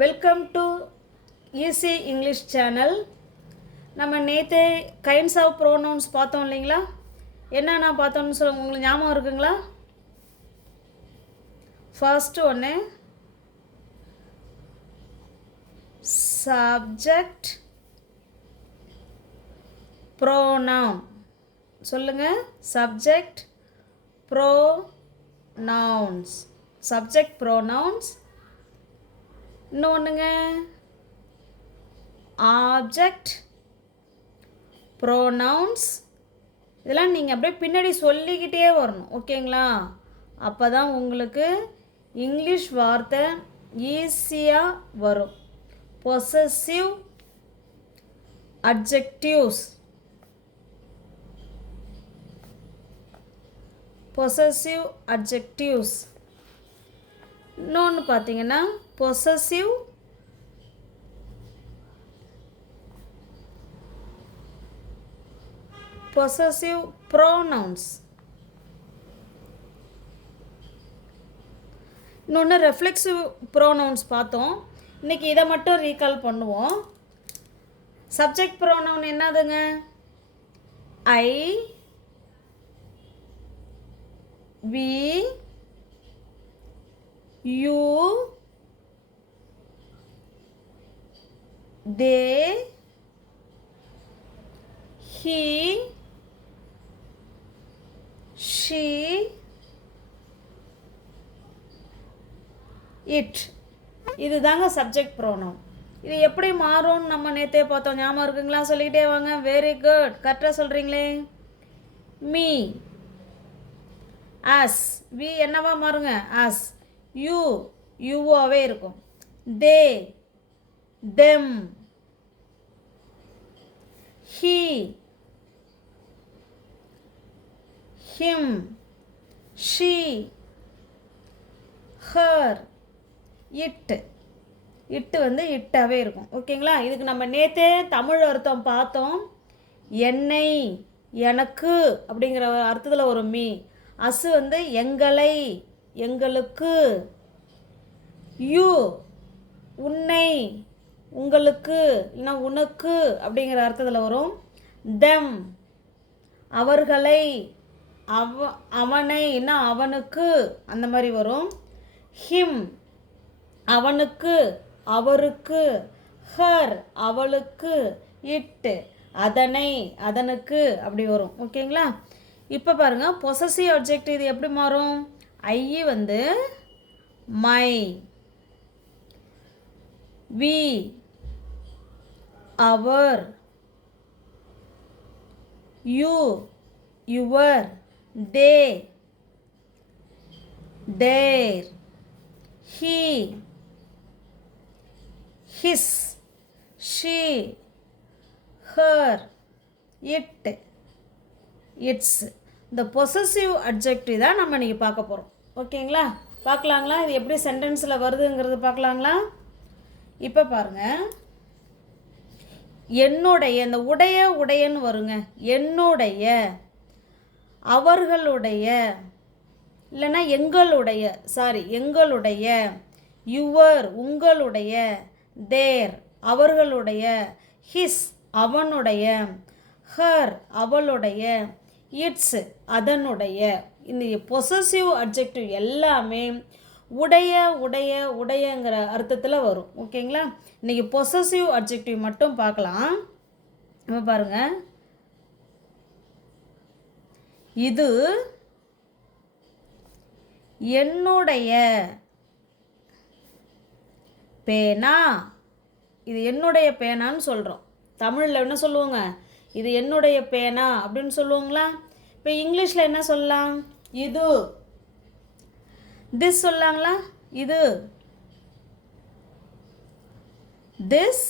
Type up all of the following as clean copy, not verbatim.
Welcome to easy English channel. நம்ம நேற்று kinds of pronouns பார்த்தோம் இல்லைங்களா? என்னென்ன பார்த்தோம்னு சொல்ல உங்களுக்கு ஞாபகம் இருக்குங்களா? ஃபர்ஸ்ட் ஒன்று சப்ஜெக்ட் ப்ரோனவுன். சொல்லுங்கள், சப்ஜெக்ட் ப்ரோனவுன்ஸ். Subject pronouns. இன்னொன்றுங்க ஆப்ஜெக்ட் ப்ரோனவுன்ஸ். இதெல்லாம் நீங்கள் அப்படியே பின்னாடி சொல்லிக்கிட்டே வரணும், ஓகேங்களா? அப்போ தான் உங்களுக்கு இங்கிலீஷ் வார்த்தை ஈஸியாக வரும். Possessive adjectives. Possessive adjectives. இன்னொன்று பார்த்தீங்கன்னா பொசசிவ் ப்ரோனவுன்ஸ். இன்னொன்று ரெஃப்ளெக்சிவ் ப்ரோனவுன்ஸ் பார்த்தோம். இன்றைக்கி இதை மட்டும் ரீகால் பண்ணுவோம். சப்ஜெக்ட் ப்ரோனவுன் என்னதுங்க? I, we, you, they, he, she, it. இது தாங்க சப்ஜெக்ட் ப்ரோனவுன். இது எப்படி மாறும்னு நம்ம நேற்றே பார்த்தோம். ஞாபகம் இருக்குங்களா? சொல்லிக்கிட்டே வாங்க. வெரி குட், கரெக்டாக சொல்கிறீங்களே. Me, as. வி என்னவா மாறுங்க? அஸ். யூ, யூவாகவே இருக்கும். தே, them. he, him, she, her, it. இட்டு வந்து இட்டாகவே இருக்கும், ஓகேங்களா? இதுக்கு நம்ம நேற்றே தமிழ் அர்த்தம் பார்த்தோம். என்னை, எனக்கு அப்படிங்கிற அர்த்தத்தில் ஒரு மீ. அசு வந்து எங்களை, எங்களுக்கு. யூ, உன்னை, உங்களுக்கு இல்லைனா உனக்கு அப்படிங்கிற அர்த்தத்தில் வரும். தெம், அவர்களை, அவனை என்ன அவனுக்கு அந்த மாதிரி வரும். ஹிம், அவனுக்கு, அவருக்கு. ஹர், அவளுக்கு. இட், அதனை, அதனுக்கு அப்படி வரும், ஓகேங்களா? இப்போ பாருங்கள், பொசசிவ் அட்ஜெக்டிவ் இது எப்படி மாறும்? ஐ வந்து my, we, our, you, your, they, their, he, his, she, her, it, its. இந்த பொசசிவ் அட்ஜெக்டிவ் தான் நம்ம இன்றைக்கி பார்க்க போகிறோம், ஓகேங்களா? பார்க்கலாங்களா? இது எப்படி சென்டென்ஸில் வருதுங்கிறது பார்க்கலாங்களா? இப்போ பாருங்கள், என்னுடைய, இந்த உடையன்னு வருங்க. என்னுடைய, அவர்களுடைய, இல்லைன்னா எங்களுடைய, எங்களுடைய. யுவர், உங்களுடைய. தேர், அவர்களுடைய. ஹிஸ், அவனுடைய. ஹர், அவளுடைய. இட்ஸ், அதனுடைய. இந்த பொசசிவ் அட்ஜெக்டிவ் எல்லாமே உடையங்கிற அர்த்தத்தில் வரும், ஓகேங்களா? இன்றைக்கி பொசசிவ் அட்ஜெக்டிவ் மட்டும் பார்க்கலாம். நம்ம பாருங்கள், இது என்னுடைய பேனா. இது என்னுடைய பேனான்னு சொல்கிறோம். தமிழில் என்ன சொல்லுவோங்க? இது என்னுடைய பேனா அப்படின்னு சொல்லுவோங்களா? இப்போ இங்கிலீஷில் என்ன சொல்லலாம்? இது. திஸ் சொல்லாங்களா? இது. திஸ்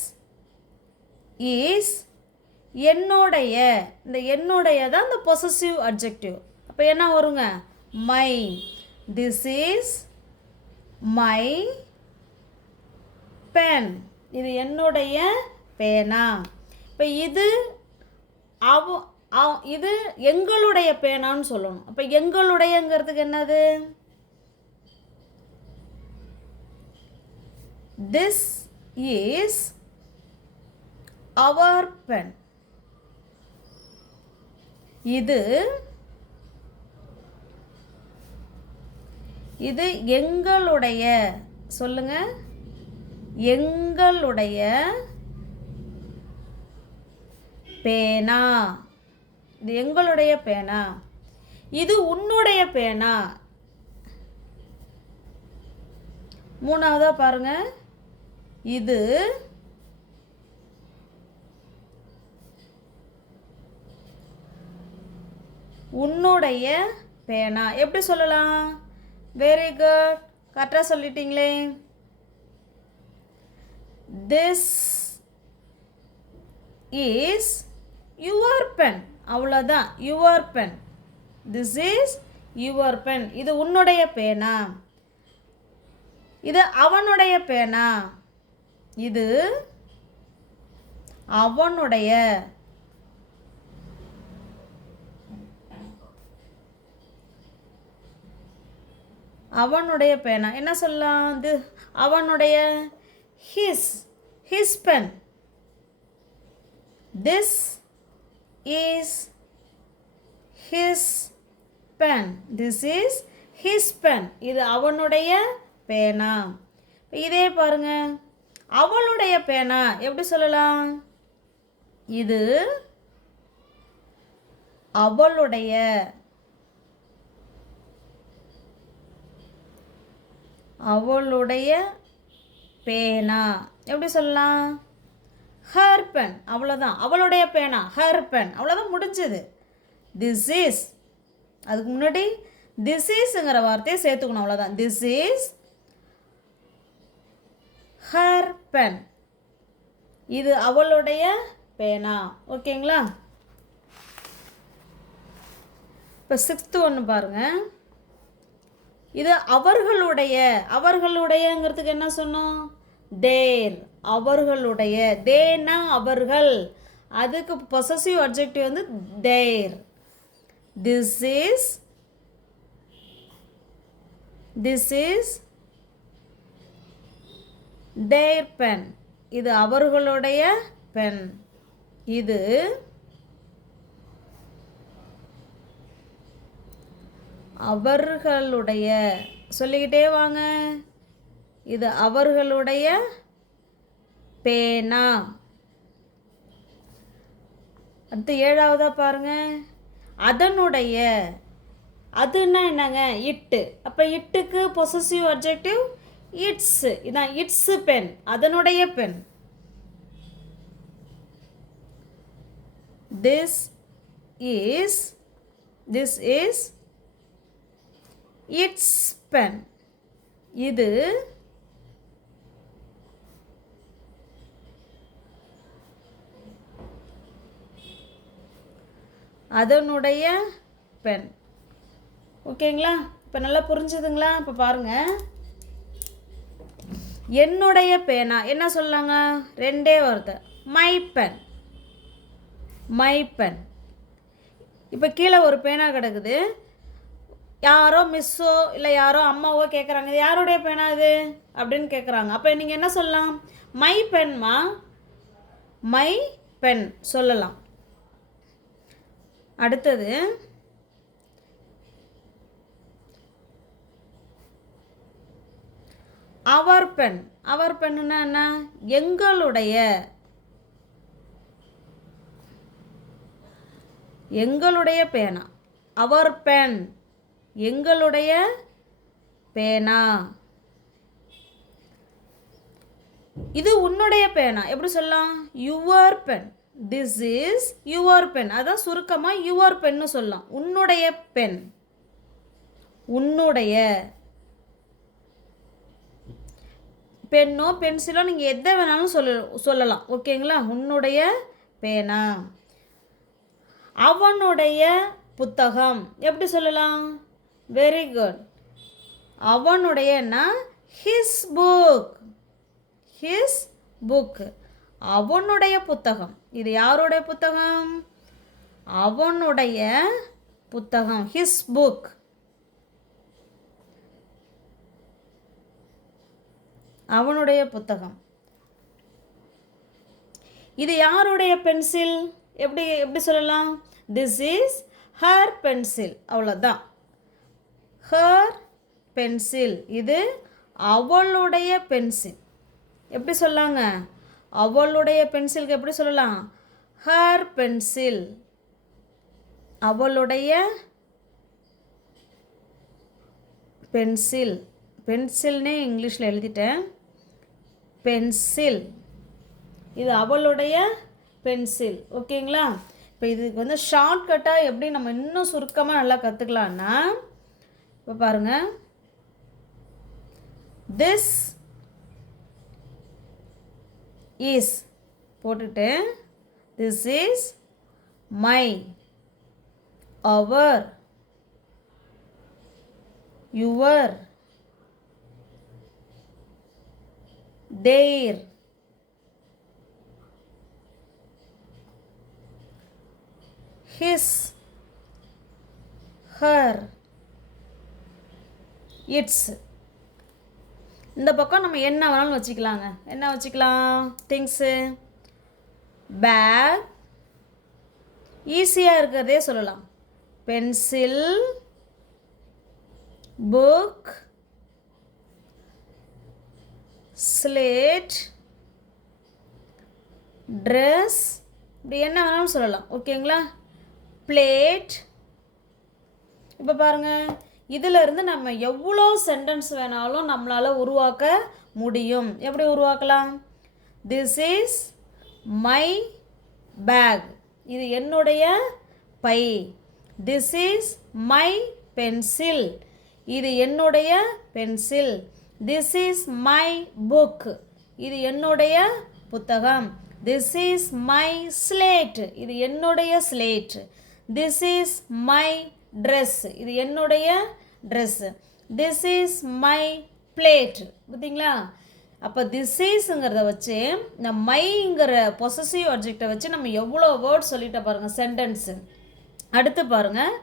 இஸ் என்னுடைய. இந்த என்னுடைய தான் இந்த பொசசிவ் அட்ஜெக்டிவ். அப்போ என்ன வருங்க? My. This is my pen. இது என்னுடைய பேனா. இப்போ இது இது எங்களுடைய பேனான்னு சொல்லணும். அப்போ எங்களுடையங்கிறதுக்கு என்னது? This is our pen. இது இது எங்களுடைய, சொல்லுங்க, எங்களுடைய பேனா. இது எங்களுடைய பேனா. இது உன்னுடைய பேனா. மூணாவதா பாருங்க, இது உன்னுடைய பேனா. எப்படி சொல்லலாம்? வெரி குட், கரெக்டாக சொல்லிட்டீங்களே. This is your pen. அவ்வளோதான், your pen. This is your pen. இது உன்னுடைய பேனா. இது அவனுடைய பேனா. இது அவனுடைய. அவனுடைய பேனா என்ன சொல்லலாம்? இது அவனுடைய, his pen. This is his pen. This is his pen. இது அவனுடைய பேனா. இதே பாருங்க, அவளுடைய பேனா எப்படி சொல்லலாம்? இது அவளுடைய. அவளுடைய பேனா எப்படி சொல்லலாம்? Her pen. அவ்வளோதான், அவளுடைய பேனா, ஹர் பென். அவ்வளோதான், முடிஞ்சது. திஸ் இஸ், அதுக்கு முன்னாடி திஸ் இஸ்ங்கிற வார்த்தையை சேர்த்துக்கணும். அவ்வளோதான். This is her pen. இது அவளுடைய பேனா. ஓகேங்களா? இப்போ 6th ஒன்று பாருங்கள். இது அவர்களுடைய. அவர்களுடையங்கிறதுக்கு என்ன சொன்னோம்? தேர். அவர்களுடைய. தேனா அவர்கள். அதுக்கு பொசசிவ் அட்ஜெக்டிவ் வந்து their. This is their pen. இது அவர்களுடைய பென். இது அவர்களுடைய. சொல்லிக்கிட்டே வாங்க. இது அவர்களுடைய பேனா. அடுத்து 7வதா பாருங்க, அதனுடைய. அதுன்னா என்னங்க? இட்டு. அப்போ இட்டுக்கு பொசசிவ் அட்ஜெக்டிவ் இட்ஸ். இதான் இட்ஸ் பென், அதனுடைய pen. This is its pen. இது அதனுடைய பென். ஓகேங்களா? இப்போ நல்லா புரிஞ்சுதுங்களா? இப்போ பாருங்கள், என்னுடைய பேனா என்ன சொல்லாங்க? ரெண்டே வார்த்தை, மை பென். My pen. இப்போ கீழே ஒரு பேனா கிடக்குது. யாரோ மிஸ்ஸோ இல்லை யாரோ அம்மாவோ கேட்குறாங்க, இது யாருடைய பேனா இது அப்படின்னு கேட்குறாங்க. அப்போ நீங்கள் என்ன சொல்லலாம்? மை பென்மா, மை பென் சொல்லலாம். அடுத்தது அவர் பென். அவர் பென்னுன்னா என்ன? எங்களுடைய. எங்களுடைய பேனா. அவர் பென், எங்களுடைய பேனா. இது உன்னுடைய பேனா. எப்படி சொல்லலாம்? Your pen. This is your pen. அதான் சுருக்கமாக யுவர் பென்னு சொல்லலாம். உன்னுடைய பென். உன்னுடைய பென்னோ பென்சிலோ நீங்கள் எதை வேணாலும் சொல்லலாம். ஓகேங்களா? உன்னுடைய பேனா. அவனுடைய புத்தகம் எப்படி சொல்லலாம்? Very good. அவனுடையன்னா ஹிஸ் புக். His book. அவனுடைய புத்தகம். இது யாருடைய புத்தகம்? அவனுடைய புத்தகம், ஹிஸ் புக். அவனுடைய புத்தகம். இது யாருடைய பென்சில்? எப்படி எப்படி சொல்லலாம்? This is her pencil. அவ்வளோதான். Her pencil. இது அவளுடைய பென்சில். எப்படி சொல்லாங்க? அவளுடைய பென்சிலுக்கு எப்படி சொல்லலாம்? Her pencil. அவளுடைய பென்சில். பென்சில்னே இங்கிலீஷில் எழுதிட்டேன். பென்சில். இது அவளுடைய பென்சில். ஓகேங்களா? இப்போ இதுக்கு வந்து ஷார்ட்கட்டாக எப்படி நம்ம இன்னும் சுருக்கமாக நல்லா கற்றுக்கலான்னா, இப்போ பாருங்கள், திஸ் இஸ் போட்டுட்டு this is my, our, your, their, his, her, its. இந்த பக்கம் நம்ம என்ன வேணாலும் வச்சுக்கலாங்க. என்ன வச்சுக்கலாம்? திங்ஸு, பேக், ஈஸியாக இருக்கிறதே சொல்லலாம். பென்சில், புக், ஸ்லேட், ட்ரெஸ், இப்படி என்ன வேணாலும் சொல்லலாம். ஓகேங்களா? பிளேட். இப்போ பாருங்கள், இதிலிருந்து நம்ம எவ்வளோ சென்டென்ஸ் வேணாலும் நம்மளால் உருவாக்க முடியும். எப்படி உருவாக்கலாம்? This is my bag. இது என்னுடைய பை. This is my pencil. இது என்னுடைய pencil. This is my book. இது என்னுடைய புத்தகம். This is my slate. இது என்னுடைய slate. This is my dress. இது என்னுடைய dress. This is my plate. பார்த்தீங்களா? அப்போ திஸ் இஸ்ங்கிறத வச்சு இந்த மைங்கிற பொசசிவ் அப்ஜெக்டை வச்சு நம்ம எவ்வளோ வேர்ட் சொல்லிட்ட பாருங்கள் சென்டென்ஸு. அடுத்து பாருங்கள்,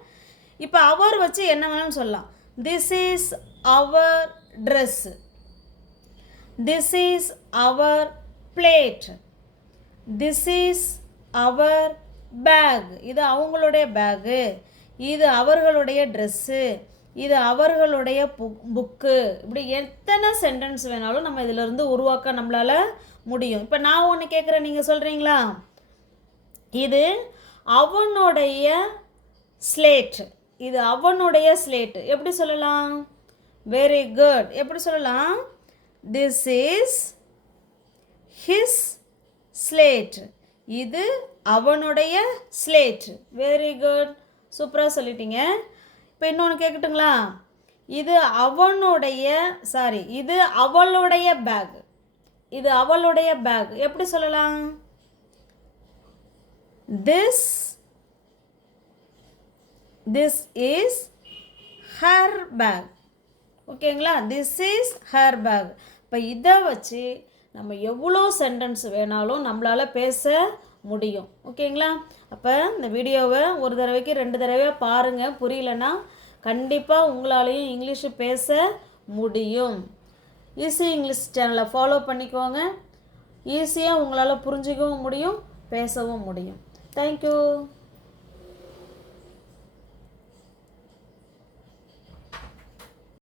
இப்போ அவர் வச்சு என்ன வேணும்னு சொல்லலாம். This is our dress. This is our plate. This is our bag. இது அவங்களுடைய பேகு. இது அவர்களுடைய ட்ரெஸ்ஸு. இது அவர்களுடைய புக்கு. இப்படி எத்தனை சென்டென்ஸ் வேணாலும் நம்ம இதிலிருந்து உருவாக்க நம்மளால் முடியும். இப்போ நான் ஒன்று கேட்குறேன், நீங்கள் சொல்கிறீங்களா? இது அவனுடைய ஸ்லேட். இது அவனுடைய ஸ்லேட். எப்படி சொல்லலாம்? Very good. எப்படி சொல்லலாம்? This is his slate. இது அவனுடைய ஸ்லேட். Very good. சூப்பராக சொல்லிட்டீங்க. இப்போ இன்னொன்று கேட்கட்டுங்களா? இது அவனுடைய இது அவளுடைய பேக். இது அவளுடைய பேக். எப்படி சொல்லலாம்? This is her bag. ஓகேங்களா? This is her bag. இப்போ இதை வச்சு நம்ம எவ்வளோ சென்டென்ஸ் வேணாலும் நம்மளால் பேச முடியும். ஓகேங்களா? அப்போ இந்த வீடியோவை ஒரு தடவைக்கு 2 தடவை பாருங்கள். புரியலன்னா கண்டிப்பாக உங்களாலேயும் இங்கிலீஷு பேச முடியும். ஈஸி இங்கிலீஷ் சேனலை ஃபாலோ பண்ணிக்கோங்க. ஈஸியாக உங்களால் புரிஞ்சிக்கவும் முடியும், பேசவும் முடியும். தேங்க்யூ.